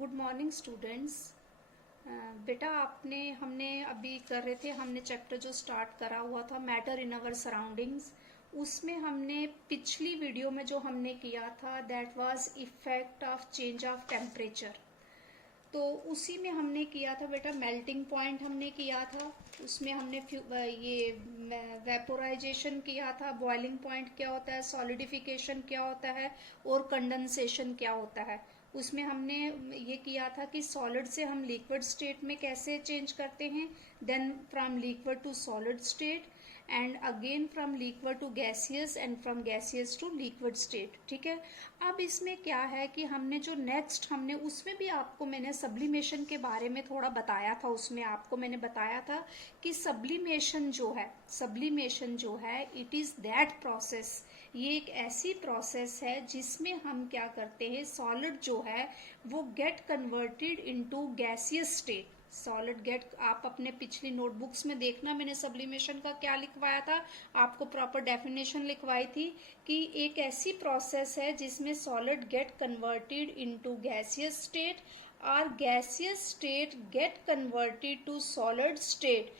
Good morning students. बेटा हमने अभी कर रहे थे, हमने चैप्टर जो स्टार्ट करा हुआ था मैटर इन अवर सराउंडिंग्स, उसमें हमने पिछली वीडियो में जो हमने किया था that was effect of change of temperature. तो उसी में हमने किया था बेटा मेल्टिंग पॉइंट हमने किया था, उसमें हमने ये वेपोराइजेशन किया था, बॉइलिंग पॉइंट क्या होता है, सॉलिडिफिकेशन क्या होता है और कंडेंसेशन क्या होता है। उसमें हमने ये किया था कि सॉलिड से हम लिक्विड स्टेट में कैसे चेंज करते हैं, then from liquid to solid state and again from liquid to gaseous and from gaseous to liquid state. ठीक है। अब इसमें क्या है कि हमने जो नेक्स्ट हमने उसमें भी आपको मैंने सब्लिमेशन के बारे में थोड़ा बताया था। उसमें आपको मैंने बताया था कि सब्लिमेशन जो है इट इज दैट प्रोसेस, ये एक ऐसी प्रोसेस है जिसमें हम क्या करते हैं, सॉलिड जो है वो get converted into gaseous state. Solid get, आप अपने पिछली नोटबुक्स में देखना मैंने सब्लिमेशन का क्या लिखवाया था, आपको प्रॉपर डेफिनेशन लिखवाई थी कि एक ऐसी प्रोसेस है जिसमें solid get converted into gaseous state और gaseous state get converted to solid state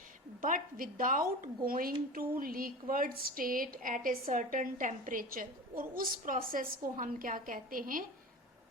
but without going to liquid state at a certain temperature। और उस प्रोसेस को हम क्या कहते हैं,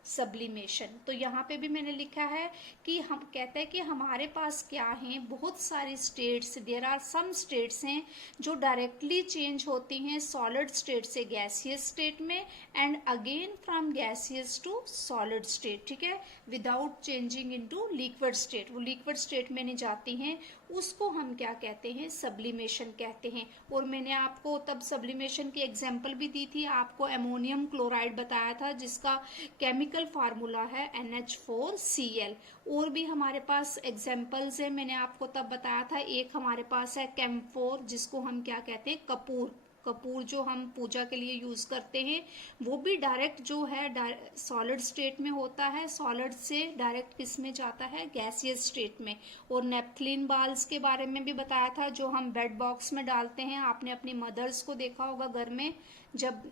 सब्लिमेशन। तो यहाँ पे भी मैंने लिखा है कि हम कहते हैं कि हमारे पास क्या है, बहुत सारी states, there are some states हैं जो डायरेक्टली चेंज होती हैं सॉलिड स्टेट से गैसियस स्टेट में and again from gaseous to solid state. ठीक है, without changing into liquid state, वो लिक्विड स्टेट में नहीं जाती हैं, उसको हम क्या कहते हैं, सब्लिमेशन कहते हैं। और मैंने आपको तब सब्लिमेशन की एग्जांपल भी दी थी, आपको अमोनियम क्लोराइड बताया था जिसका केमिकल फार्मूला है NH4Cl। और भी हमारे पास एग्जांपल्स है, मैंने आपको तब बताया था, एक हमारे पास है कैम्फोर जिसको हम क्या कहते हैं, कपूर जो हम पूजा के लिए यूज करते हैं, वो भी डायरेक्ट जो है सॉलिड स्टेट में होता है, सॉलिड से डायरेक्ट किस में जाता है, गैसियस स्टेट में। और नेपथलीन बाल्स के बारे में भी बताया था जो हम बेड बॉक्स में डालते हैं, आपने अपनी मदर्स को देखा होगा घर में जब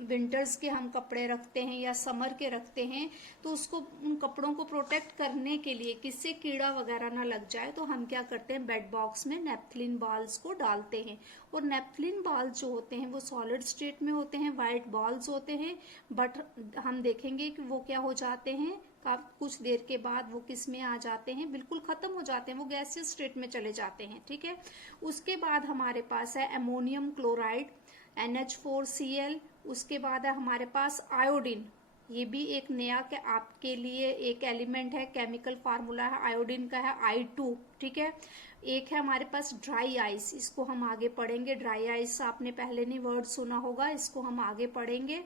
विंटर्स के हम कपड़े रखते हैं या समर के रखते हैं तो उसको, उन कपड़ों को प्रोटेक्ट करने के लिए किससे कीड़ा वगैरह ना लग जाए तो हम क्या करते हैं, बेड बॉक्स में नेपथलीन बाल्स को डालते हैं। और नेपथलीन बाल्स जो होते हैं वो सॉलिड स्टेट में होते हैं, वाइट बॉल्स होते हैं, बट हम देखेंगे कि वो क्या हो जाते हैं, कुछ देर के बाद वो किस में आ जाते हैं, बिल्कुल खत्म हो जाते हैं, वो गैसियस स्टेट में चले जाते हैं। ठीक है। उसके बाद हमारे पास है अमोनियम क्लोराइड NH4Cl। उसके बाद है हमारे पास आयोडीन, ये भी एक नया के आपके लिए एक एलिमेंट है, केमिकल फार्मूला है आयोडीन का है I2। ठीक है। एक है हमारे पास ड्राई आइस, इसको हम आगे पढ़ेंगे, ड्राई आइस आपने पहले नहीं वर्ड सुना होगा, इसको हम आगे पढ़ेंगे।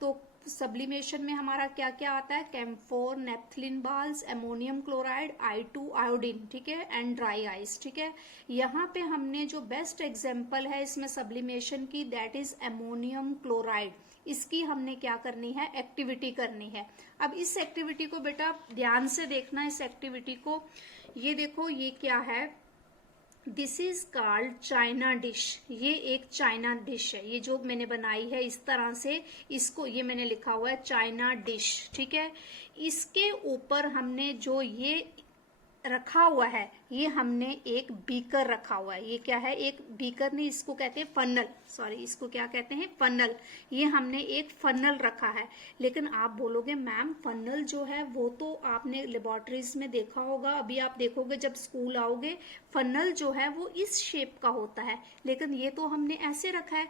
तो सब्लिमेशन में हमारा क्या क्या आता है, camphor, naphthalene balls, ammonium chloride, I2 iodine. ठीक है, एंड ड्राई आइस। ठीक है। यहाँ पे हमने जो बेस्ट एग्जांपल है इसमें सब्लिमेशन की दैट इज अमोनियम क्लोराइड, इसकी हमने क्या करनी है, एक्टिविटी करनी है। अब इस एक्टिविटी को बेटा ध्यान से देखना, इस एक्टिविटी को, ये देखो ये क्या है, this is called China dish. ये एक चाइना डिश है, ये जो मैंने बनाई है इस तरह से, इसको ये मैंने लिखा हुआ है चाइना डिश। ठीक है। इसके ऊपर हमने जो ये रखा हुआ है, ये हमने एक बीकर रखा हुआ है, ये क्या है, एक बीकर नहीं, इसको कहते हैं फनल, सॉरी इसको क्या कहते हैं, फनल। ये हमने एक फनल रखा है। लेकिन आप बोलोगे मैम फनल जो है वो तो आपने लेबोरेटरीज में देखा होगा, अभी आप देखोगे जब स्कूल आओगे, फनल जो है वो इस शेप का होता है, लेकिन ये तो हमने ऐसे रखा है,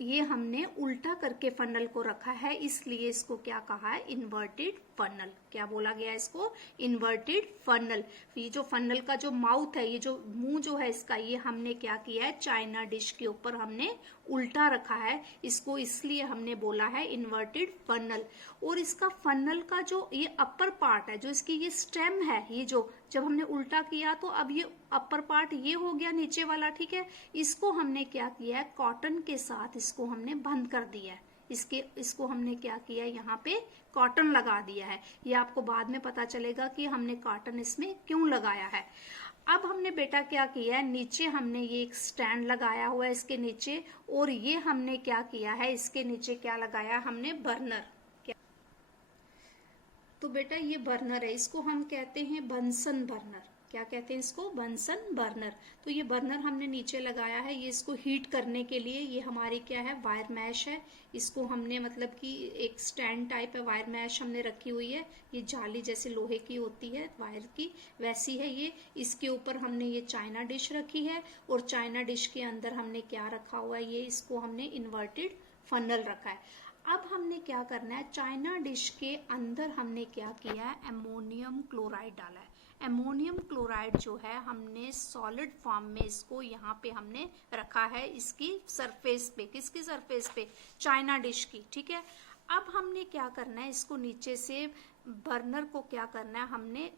ये हमने उल्टा करके फनल को रखा है, इसलिए इसको क्या कहा है, इन्वर्टेड फनल। क्या बोला गया इसको, इन्वर्टेड फनल। ये जो फनल का जो माउथ है, ये जो मुंह जो है इसका, ये हमने क्या किया है, चाइना डिश के ऊपर हमने उल्टा रखा है, इसको इसलिए हमने बोला है इन्वर्टेड फनल। और इसका फनल का जो ये अपर पार्ट है, जो इसकी ये स्टेम है, ये जो जब हमने उल्टा किया तो अब ये अपर पार्ट ये हो गया नीचे वाला। ठीक है। इसको हमने क्या किया है, कॉटन के साथ इसको हमने बंद कर दिया है, इसको हमने क्या किया, यहाँ पे कॉटन लगा दिया है। ये आपको बाद में पता चलेगा कि हमने कॉटन इसमें क्यों लगाया है। अब हमने बेटा क्या किया है, नीचे हमने ये एक स्टैंड लगाया हुआ है इसके नीचे, और ये हमने क्या किया है, इसके नीचे क्या लगाया हमने, बर्नर। तो बेटा ये बर्नर है, इसको हम कहते हैं बंसन बर्नर। क्या कहते हैं इसको? Bunsen burner. तो ये बर्नर हमने नीचे लगाया है, ये इसको हीट करने के लिए। ये हमारी क्या है? वायर मैश है। इसको हमने मतलब कि एक स्टैंड टाइप है, वायर मैश हमने रखी हुई है। ये जाली जैसे लोहे की होती है वायर की, वैसी है ये। इसके ऊपर हमने ये चाइना डिश रखी है, और चाइना डिश के अंदर हमने क्या रखा हुआ है? ये इसको हमने इन्वर्टेड फनल रखा है। अब हमने क्या करना है? चाइना डिश के अंदर हमने क्या किया है? अमोनियम क्लोराइड डाला है। अमोनियम क्लोराइड जो है हमने सॉलिड फॉर्म में इसको यहाँ पे हमने रखा है, इसकी सरफेस पे। किसकी सरफेस पे? चाइना डिश की। ठीक है। अब हमने क्या करना है? इसको नीचे से बर्नर को क्या करना है? हमने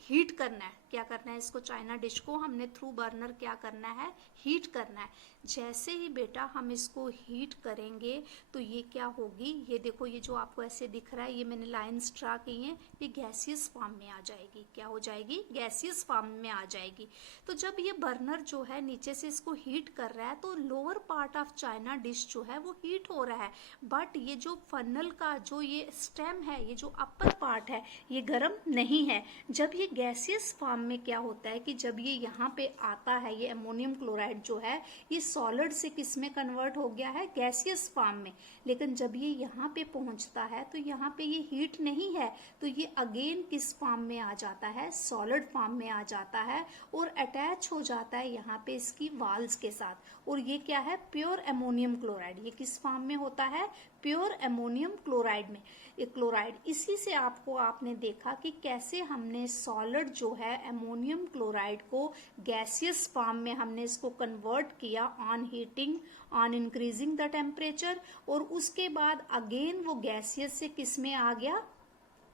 हीट करना है। क्या करना है? इसको चाइना डिश को हमने थ्रू बर्नर क्या करना है? हीट करना है। जैसे ही बेटा हम इसको हीट करेंगे तो ये क्या होगी? ये देखो, ये जो आपको ऐसे दिख रहा है, ये मैंने लाइंस ड्रा की हैं, ये गैसियस फॉर्म में आ जाएगी। क्या हो जाएगी? गैसियस फॉर्म में आ जाएगी। तो जब ये बर्नर जो है नीचे से इसको हीट कर रहा है, तो lower part of China dish जो है वो हीट हो रहा है, बट ये जो फनल का जो ये स्टेम है, ये जो अपर पार्ट है, ये गर्म नहीं है। जब ये गैसियस फॉर्म में क्या होता है कि जब ये यहाँ पे आता है, ये अमोनियम क्लोराइड जो है, ये सॉलिड से किस में कन्वर्ट हो गया है? गैसियस फॉर्म में। लेकिन जब ये यहाँ पे पहुंचता है तो यहाँ पे ये हीट नहीं है, तो ये अगेन किस फॉर्म में आ जाता है? सॉलिड फॉर्म में आ जाता है, और अटैच हो जाता है यहाँ पे इसकी वाल्स के साथ। और ये क्या है? Pure ammonium chloride. ये किस फॉर्म में होता है? प्योर अमोनियम क्लोराइड में। ये क्लोराइड, इसी से आपने देखा कि कैसे हमने सॉलिड जो है अमोनियम क्लोराइड को गैसियस फॉर्म में हमने इसको कन्वर्ट किया on heating, on increasing the temperature, और उसके बाद अगेन वो गैसियस से किस में आ गया?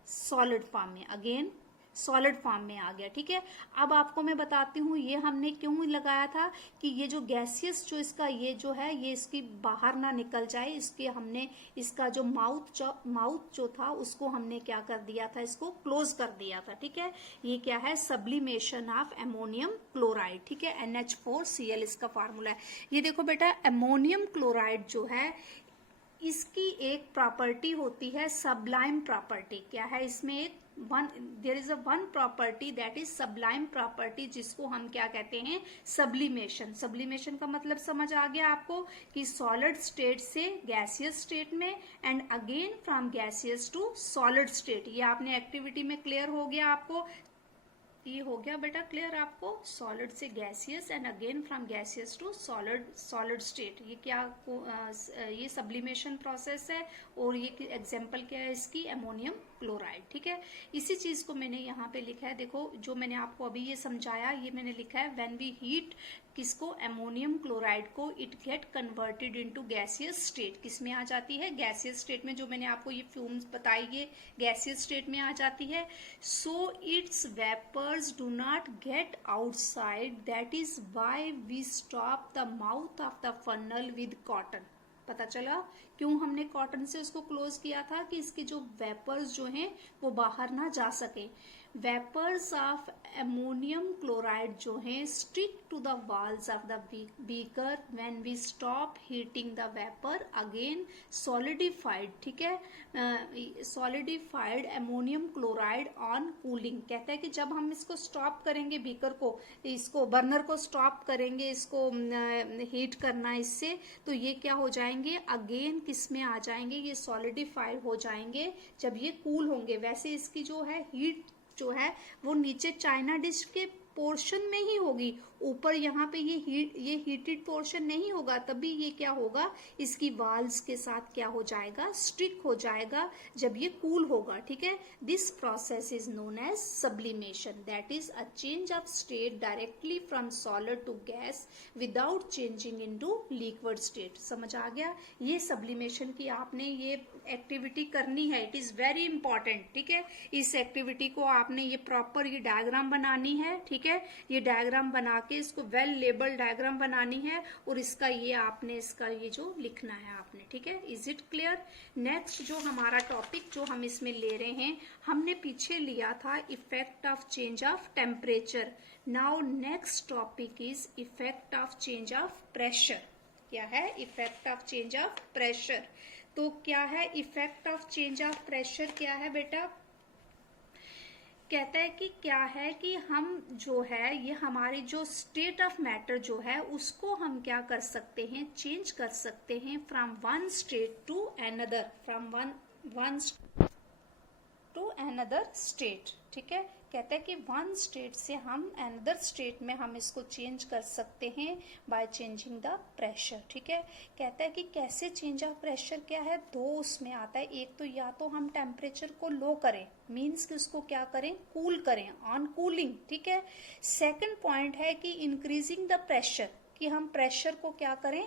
सॉलिड फॉर्म में। अगेन सॉलिड फॉर्म में आ गया। ठीक है। अब आपको मैं बताती हूँ ये हमने क्यों लगाया था, कि ये जो गैसियस जो इसका ये जो है, ये इसकी बाहर ना निकल जाए, इसके हमने इसका जो माउथ जो था उसको हमने क्या कर दिया था? इसको क्लोज कर दिया था। ठीक है। ये क्या है? Sublimation of ammonium chloride. ठीक है। NH4Cl इसका फार्मूला है। ये देखो बेटा, अमोनियम क्लोराइड जो है इसकी एक प्रॉपर्टी होती है सबलाइम प्रॉपर्टी। क्या है इसमें? एक there is a one property that is sublime property, जिसको हम क्या कहते हैं? सब्लिमेशन। सब्लिमेशन का मतलब समझ आ गया आपको, कि सॉलिड स्टेट से गैसियस स्टेट में, and again from gaseous to solid state. ये आपने एक्टिविटी में क्लियर हो गया आपको? ये हो गया बेटा क्लियर आपको? सॉलिड से gaseous and again from gaseous to solid state. ये क्या ये सब्लिमेशन प्रोसेस है, और ये एग्जांपल क्या है इसकी? Ammonium chloride. ठीक है। इसी चीज को मैंने यहाँ पे लिखा है, देखो जो मैंने आपको अभी ये समझाया, ये मैंने लिखा है व्हेन वी हीट किसको? अमोनियम क्लोराइड को, it get converted into gaseous state. किस में आ जाती है? गैसियस स्टेट में। जो मैंने आपको ये फ्यूम्स बताई, ये गैसियस स्टेट में आ जाती है। So it's vapours do not get outside, that is why we stop the mouth of the funnel with cotton. पता चला क्यों हमने कॉटन से उसको क्लोज किया था? कि इसके जो वेपर्स जो हैं वो बाहर ना जा सके। वेपर्स ऑफ अमोनियम क्लोराइड जो है stick to the walls of the beaker when we stop heating the vapour again solidified. ठीक है। Solidified ammonium chloride on cooling. कहता है कि जब हम इसको स्टॉप करेंगे, बीकर को, इसको बर्नर को स्टॉप करेंगे, इसको हीट करना इससे, तो ये क्या हो जाएंगे? अगेन किस में आ जाएंगे? ये सॉलिडिफाइड हो जाएंगे जब ये कूल होंगे। वैसे इसकी जो है हीट जो है वो नीचे चाइना डिश के पोर्शन में ही होगी, ऊपर यहाँ पे ये हीटेड पोर्शन नहीं होगा। तभी ये क्या होगा? इसकी वाल्स के साथ क्या हो जाएगा? स्टिक हो जाएगा जब ये कूल होगा। ठीक है। This process is known as sublimation, that is a change of state directly from solid to gas without changing into liquid state. समझ आ गया? ये सब्लिमेशन की आपने ये एक्टिविटी करनी है, इट इज वेरी इंपॉर्टेंट। ठीक है। इस एक्टिविटी को आपने ये प्रॉपर ये डायग्राम बनानी है। ठीक है। ये डायग्राम बना के इसको वेल लेबल डायग्राम बनानी है, और इसका ये आपने इसका ये जो लिखना है आपने। ठीक है। Is it clear? नेक्स्ट जो हमारा टॉपिक जो हम इसमें ले रहे हैं, हमने पीछे लिया था effect of change of temperature. Now next topic is effect of change of pressure. क्या है? Effect of change of pressure. तो क्या है effect of change of pressure? क्या है बेटा? कहता है कि क्या है कि हम जो है ये हमारी जो स्टेट ऑफ मैटर जो है उसको हम क्या कर सकते हैं, चेंज कर सकते हैं from one state to another, from one to another state. ठीक है, कहते हैं कि वन स्टेट से हम अनदर स्टेट में हम इसको चेंज कर सकते हैं बाय चेंजिंग द प्रेशर। ठीक है, कहता है कि कैसे चेंज ऑफ प्रेशर क्या है, दो उसमें आता है। एक तो या तो हम टेम्परेचर को लो करें, मीन्स कि उसको क्या करें, कूल करें, ऑन कूलिंग। ठीक है, सेकंड पॉइंट है कि इंक्रीजिंग द प्रेशर, कि हम प्रेशर को क्या करें,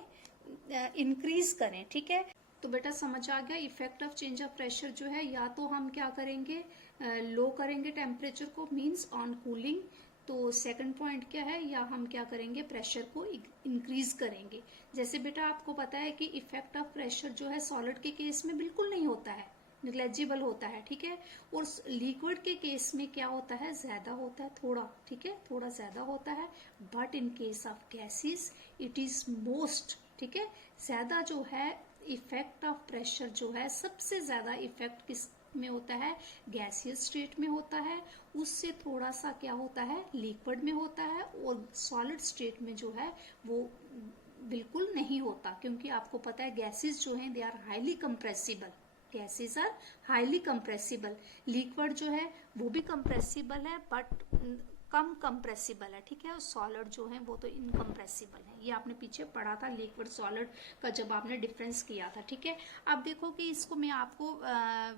इंक्रीज करें। ठीक है, तो बेटा समझ आ गया effect of change of pressure जो है, या तो हम क्या करेंगे, लो करेंगे टेम्परेचर को, मींस ऑन कूलिंग। तो सेकंड पॉइंट क्या है, या हम क्या करेंगे, प्रेशर को इंक्रीज करेंगे। जैसे बेटा आपको पता है कि इफेक्ट ऑफ प्रेशर जो है सॉलिड के केस में बिल्कुल नहीं होता है, निग्लेजिबल होता है। ठीक है, और लिक्विड के केस में क्या होता है, ज्यादा होता है थोड़ा। ठीक है, थोड़ा ज्यादा होता है, but in case of gases it is most. ठीक है, ज्यादा जो है इफेक्ट ऑफ प्रेशर जो है, सबसे ज्यादा इफेक्ट किस में होता है, गैसियस स्टेट में होता है। उससे थोड़ा सा क्या होता है, लिक्विड में होता है, और सॉलिड स्टेट में जो है वो बिल्कुल नहीं होता, क्योंकि आपको पता है गैसेस जो हैं they are highly compressible, gases are highly compressible. Liquid जो है वो भी कंप्रेसिबल है बट कम कंप्रेसिबल है। ठीक है, और सॉलिड जो है वो तो इनकम्प्रेसिबल है। ये आपने पीछे पढ़ा था लिक्विड सॉलिड का जब आपने डिफरेंस किया था। ठीक है, अब देखो कि इसको मैं आपको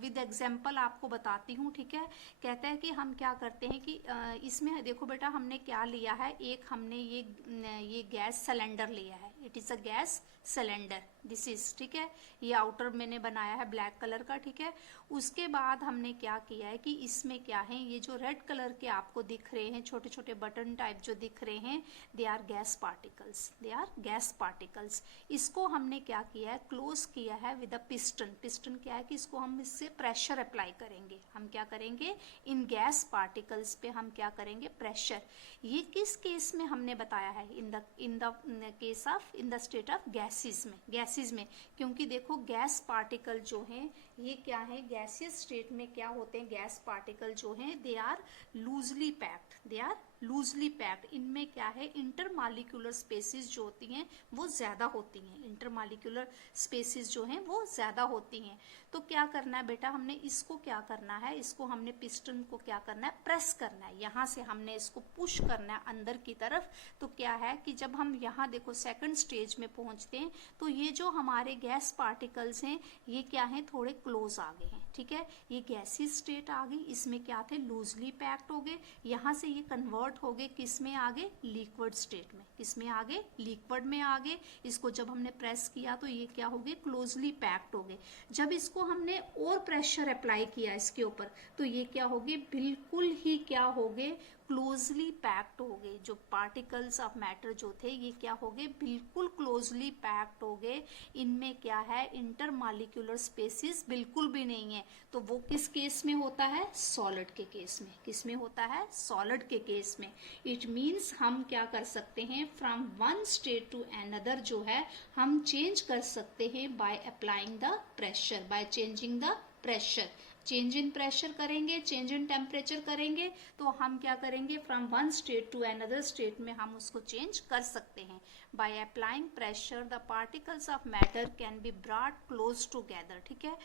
विद एग्जांपल आपको बताती हूँ। ठीक है, कहता है कि हम क्या करते हैं कि इसमें देखो बेटा हमने क्या लिया है, एक हमने ये गैस सिलेंडर लिया है, it is a gas cylinder, this is. ठीक है, ये आउटर मैंने बनाया है ब्लैक कलर का। ठीक है, उसके बाद हमने क्या किया है कि इसमें क्या है, ये जो रेड कलर के आपको दिख रहे हैं छोटे छोटे बटन टाइप जो दिख रहे हैं, they are gas particles, they are gas particles. इसको हमने क्या किया है, क्लोज किया है विद अ पिस्टन। पिस्टन क्या है कि इसको हम इससे प्रेशर अप्लाई करेंगे। हम क्या करेंगे, इन गैस पार्टिकल्स पे हम क्या करेंगे, प्रेशर। ये किस केस में हमने बताया है, in the case of, in the state of gases में, गैसेस में। क्योंकि देखो गैस पार्टिकल जो हैं ये क्या है, गैसियस स्टेट में क्या होते हैं, गैस पार्टिकल जो हैं they are loosely packed, they are loosely packed. इनमें क्या है, इंटरमॉलिक्यूलर स्पेसिस जो होती हैं वो ज्यादा होती हैं, इंटरमॉलिक्यूलर स्पेसिस जो हैं वो ज्यादा होती हैं। तो क्या करना है बेटा, हमने इसको क्या करना है, इसको हमने पिस्टन को क्या करना है, प्रेस करना है। यहाँ से हमने इसको पुश करना है अंदर की तरफ। तो क्या है कि जब हम यहाँ देखो सेकंड स्टेज में पहुंचते हैं तो ये जो हमारे गैस पार्टिकल्स हैं ये क्या है, थोड़े क्लोज आ गए हैं। ठीक है, ये गैसी स्टेट आ गई, इसमें क्या थे, लूजली पैक्ड हो गए। यहाँ से ये कन्वर्ट हो गए किस में आ गए, लिक्विड स्टेट में। किस में आ गए, लिक्विड में आ गए। इसको जब हमने प्रेस किया तो ये क्या हो गए, क्लोजली पैक्ड हो गए। जब इसको हमने और प्रेशर अप्लाई किया इसके ऊपर तो ये क्या हो गए, बिल्कुल ही क्या हो गए, क्लोजली पैक्ड हो गए। जो पार्टिकल्स ऑफ मैटर जो थे ये क्या हो गए, बिल्कुल क्लोजली पैक्ड हो गए। इनमें क्या है, इंटरमॉलिक्यूलर स्पेसिस बिल्कुल भी नहीं है। तो वो किस केस में होता है, सॉलिड के केस में। किस में होता है, सॉलिड के केस में। इट मीन्स हम क्या कर सकते हैं, from one state to another जो है हम चेंज कर सकते हैं by applying the pressure, by changing the pressure. Change in pressure करेंगे, चेंज इन टेम्परेचर करेंगे तो हम क्या करेंगे, from one state to another state में हम उसको चेंज कर सकते हैं। By applying pressure the particles of matter can be brought close together. ठीक है,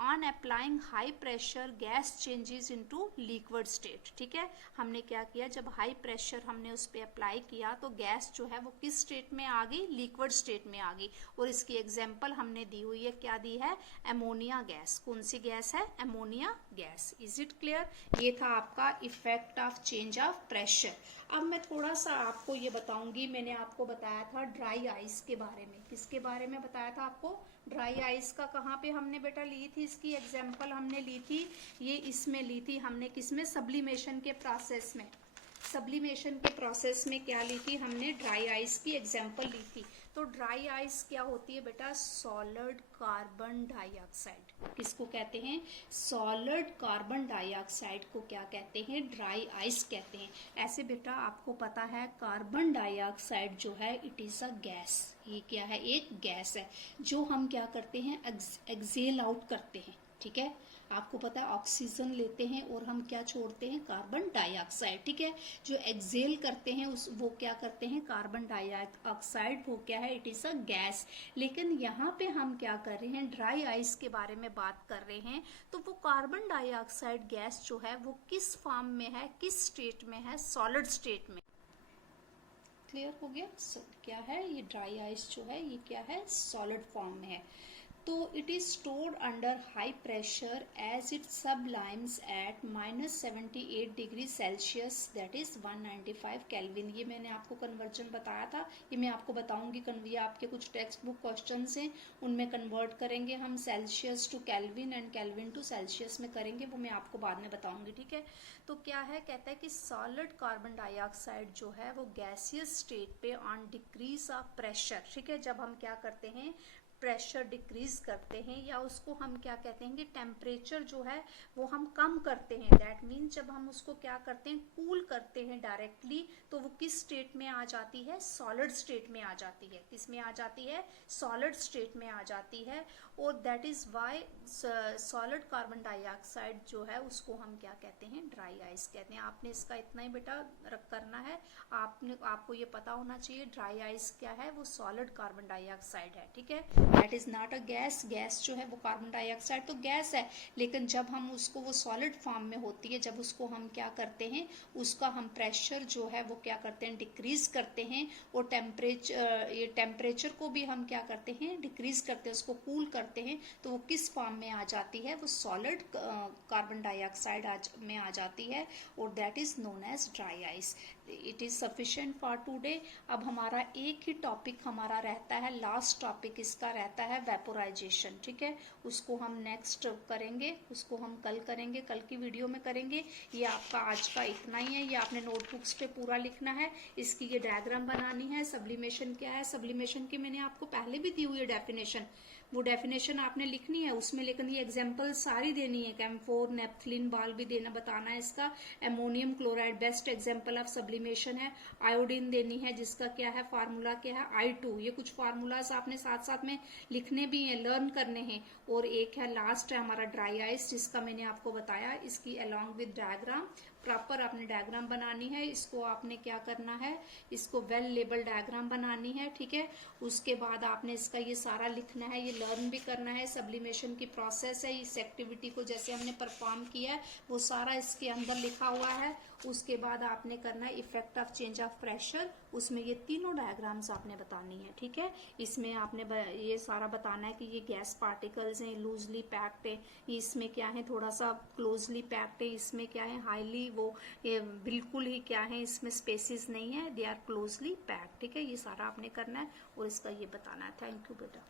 on applying high pressure gas changes into liquid state. ठीक है, हमने क्या किया, जब हाई प्रेशर हमने उस पर अप्लाई किया तो गैस जो है वो किस स्टेट में आ गई, लिक्विड स्टेट में आ गई। और इसकी एग्जांपल हमने दी हुई है, क्या दी है, अमोनिया गैस। कौन सी गैस है, ammonia gas. Is it clear, ये था आपका effect of change of pressure. अब मैं थोड़ा सा आपको ये बताऊंगी, मैंने आपको बताया था ड्राई आइस के बारे में। किसके बारे में बताया था आपको, ड्राई आइस का। कहाँ पे हमने बेटा ली थी, इसकी एग्जांपल हमने ली थी, ये इसमें ली थी हमने, किसमें, सब्लिमेशन के प्रोसेस में। सब्लिमेशन के प्रोसेस में क्या ली थी हमने, ड्राई आइस की एग्जांपल ली थी। तो ड्राई आइस क्या होती है बेटा, सॉलिड कार्बन डाइऑक्साइड। किसको कहते हैं, सॉलिड कार्बन डाइऑक्साइड को क्या कहते हैं, ड्राई आइस कहते हैं। ऐसे बेटा आपको पता है कार्बन डाइऑक्साइड जो है इट इज अ गैस। ये क्या है, एक गैस है जो हम क्या करते हैं, एक्सेल आउट करते हैं। ठीक है, आपको पता है ऑक्सीजन लेते हैं और हम क्या छोड़ते हैं, कार्बन डाइऑक्साइड, ठीक है। जो एक्सेल करते हैं वो क्या करते हैं, कार्बन डाइऑक्साइड, वो क्या है, इट इज अ गैस। लेकिन यहाँ पे हम क्या कर रहे हैं, ड्राई आइस के बारे में बात कर रहे हैं। तो वो कार्बन डाइऑक्साइड गैस जो है वो किस फॉर्म में है, किस स्टेट में है, सॉलिड स्टेट में। क्लियर हो गया। क्या है ये ड्राई आइस जो है ये क्या है, सॉलिड फॉर्म में है। तो it is stored under high pressure as it sublimes at -78 degree Celsius, that is 195 kelvin. ये मैंने आपको कन्वर्जन बताया था, ये मैं आपको बताऊंगी। ये आपके कुछ टेक्स्ट बुक क्वेश्चन हैं, उनमें कन्वर्ट करेंगे हम Celsius to Kelvin and Kelvin to Celsius में करेंगे, वो मैं आपको बाद में बताऊंगी, ठीक है। तो क्या है, कहता है कि सॉलिड कार्बन डाइऑक्साइड जो है वो गैसियस स्टेट पे ऑन डिक्रीज ऑफ प्रेशर, ठीक है, जब हम क्या करते हैं, प्रेशर डिक्रीज करते हैं, या उसको हम क्या कहते हैं कि टेम्परेचर जो है वो हम कम करते हैं। दैट मीन जब हम उसको क्या करते हैं, कूल करते हैं डायरेक्टली, तो वो किस स्टेट में आ जाती है, सॉलिड स्टेट में आ जाती है। किस में आ जाती है, सॉलिड स्टेट में आ जाती है। और that is why solid carbon dioxide जो है उसको हम क्या कहते हैं, ड्राई आइस कहते हैं। आपने इसका इतना ही बेटा करना है, आपको ये पता होना चाहिए ड्राई आइस क्या है, वो सॉलिड कार्बन डाइऑक्साइड है, ठीक है। That is not a gas. Gas जो है वो कार्बन डाइऑक्साइड तो गैस है, लेकिन जब हम उसको, वो सॉलिड फॉर्म में होती है, जब उसको हम क्या करते हैं, उसका हम प्रेशर जो है वो क्या करते हैं, डिक्रीज करते हैं। और टेम्परेचर को भी हम क्या करते हैं, डिक्रीज करते हैं, उसको कूल करते हैं। तो वो किस फॉर्म में आ जाती है, वो सॉलिड कार्बन डाइऑक्साइड में आ जाती है, और that is known as dry ice. It is sufficient for today. अब हमारा एक ही टॉपिक हमारा रहता है, लास्ट टॉपिक इसका रहता है वेपोराइजेशन, ठीक है। उसको हम नेक्स्ट करेंगे, उसको हम कल करेंगे, कल की वीडियो में करेंगे। ये आपका आज का इतना ही है, ये आपने नोटबुक्स पे पूरा लिखना है। इसकी ये डायग्राम बनानी है। सब्लिमेशन क्या है, सब्लिमेशन की मैंने आपको पहले भी दी हुई है डेफिनेशन, वो डेफिनेशन आपने लिखनी है उसमें, लेकिन ये एग्जांपल सारी देनी है। कैम्फोर, नेप्थलीन बाल भी देना, बताना है इसका। Ammonium chloride best example of sublimation है। आयोडीन देनी है, जिसका क्या है, फार्मूला क्या है, I2। ये कुछ फार्मूलाज आपने साथ साथ में लिखने भी हैं, लर्न करने हैं। और एक है लास्ट है हमारा ड्राई आइस, जिसका मैंने आपको बताया, इसकी अलॉन्ग विद डायग्राम प्रॉपर आपने डायग्राम बनानी है। इसको आपने क्या करना है, इसको वेल लेबल डायग्राम बनानी है, ठीक है। उसके बाद आपने इसका ये सारा लिखना है, ये लर्न भी करना है। सब्लिमेशन की प्रोसेस है, इस एक्टिविटी को जैसे हमने परफॉर्म किया है वो सारा इसके अंदर लिखा हुआ है। उसके बाद आपने करना है effect of change of pressure, उसमें ये तीनों डायग्राम्स आपने बतानी है, ठीक है। इसमें आपने ये सारा बताना है कि ये गैस पार्टिकल्स हैं, लूजली पैक्ड है, इसमें क्या है, थोड़ा सा क्लोजली पैक्ड है, इसमें क्या है, हाईली, वो ये बिल्कुल ही क्या है, इसमें स्पेसिस नहीं है, दे आर क्लोजली पैक्ड, ठीक है। ये सारा आपने करना है और इसका ये बताना है। थैंक यू बेटा।